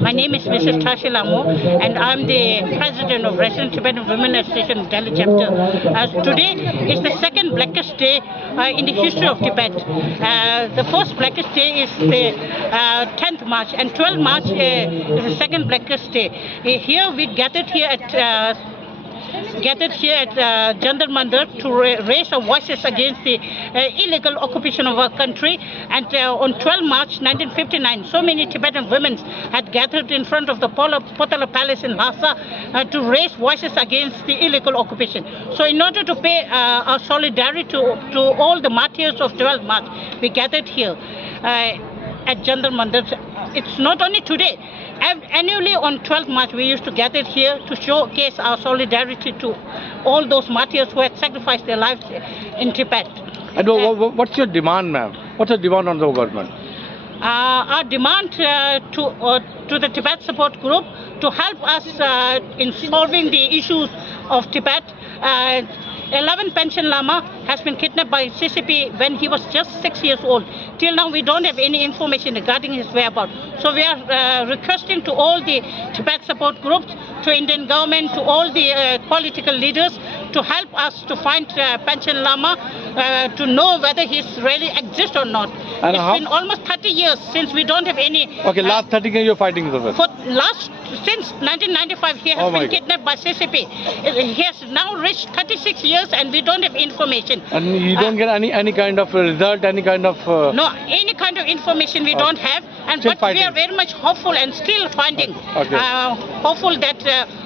My name is Mrs. Tashi Lamo, and I'm the president of Resident Tibetan Women Association Delhi chapter. Today is the second Blackest Day in the history of Tibet. The first Blackest Day is the 10th March, and 12th March is the second Blackest Day. Here we gathered here at Jantar Mandir to raise our voices against the illegal occupation of our country. And on 12 March 1959, so many Tibetan women had gathered in front of the Potala Palace in Lhasa to raise voices against the illegal occupation. So in order to pay our solidarity to all the martyrs of 12 March, we gathered here at Jantar Mandir. It's not only today. Annually on 12th March, we used to gather here to showcase our solidarity to all those martyrs who had sacrificed their lives in Tibet. And what's your demand, ma'am? What's your demand on the government? Our demand to the Tibet Support Group to help us in solving the issues of Tibet. 11 Panchen Lama has been kidnapped by CCP when he was just 6 years old. Till now, we don't have any information regarding his whereabouts. So we are requesting to all the Tibet support groups, to Indian government, to all the political leaders to help us to find Panchen Lama, to know whether he's really exists or not. And it's been almost 30 years since we don't have any... Okay, last 30 years you're fighting for this? Since 1995, he has been kidnapped by CCP. He has now reached 36 years and we don't have information. And you don't get any kind of result, any kind of... No, any kind of information we don't have. But we are very much hopeful and still finding. Hopeful that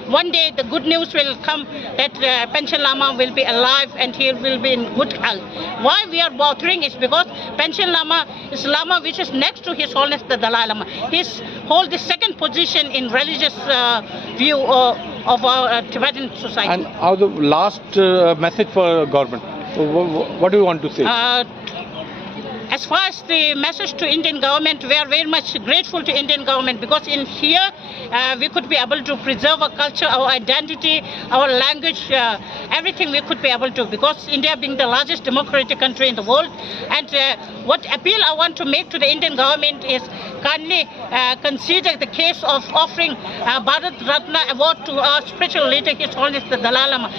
one day the good news will come that Panchen Lama will be alive and he will be in good health. Why we are bothering is because Panchen Lama is Lama which is next to His Holiness the Dalai Lama. He holds the second position in religious view of our Tibetan society. And how the last message for government? What do you want to say? As far as the message to Indian government, we are very much grateful to Indian government because in here we could be able to preserve our culture, our identity, our language, everything we could be able to, because India being the largest democratic country in the world. And what appeal I want to make to the Indian government is kindly consider the case of offering Bharat Ratna award to our spiritual leader, His Holiness the Dalai Lama.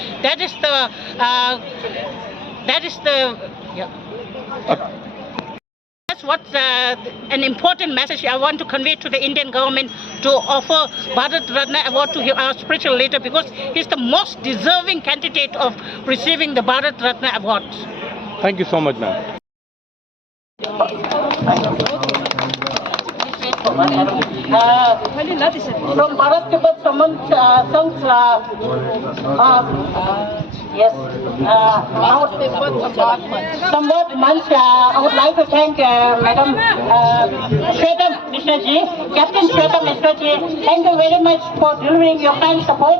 That's what's an important message I want to convey to the Indian government, to offer Bharat Ratna award to our spiritual leader because he's the most deserving candidate of receiving the Bharat Ratna award. Thank you so much, ma'am. From Bharat Tibet Samvat Manch, I would like to thank Madam Shweta Mishraji, Captain Shweta Mishraji. Thank you very much for delivering your kind support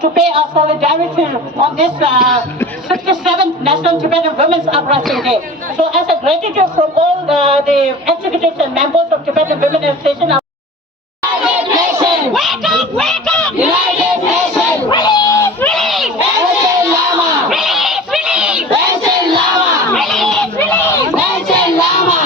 to pay our solidarity on this 67th National Tibetan Women's Uprising Day. So as a gratitude from all the executives and members of Tibetan Women Association, United Nations! Wake up! Wake up! United Nations! Release! Release! Panchen Lama! Release! Release! Panchen Lama! Release! Release! Panchen Lama!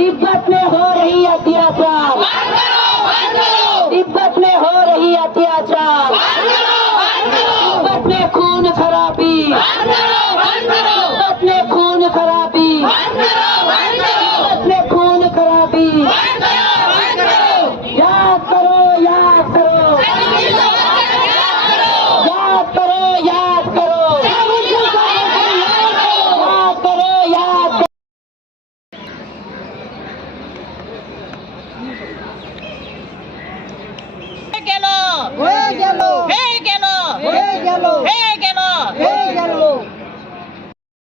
Tibet में हो रही अत्याचार, तिब्बत में हो रही अत्याचार, तिब्बत में खून खराबी,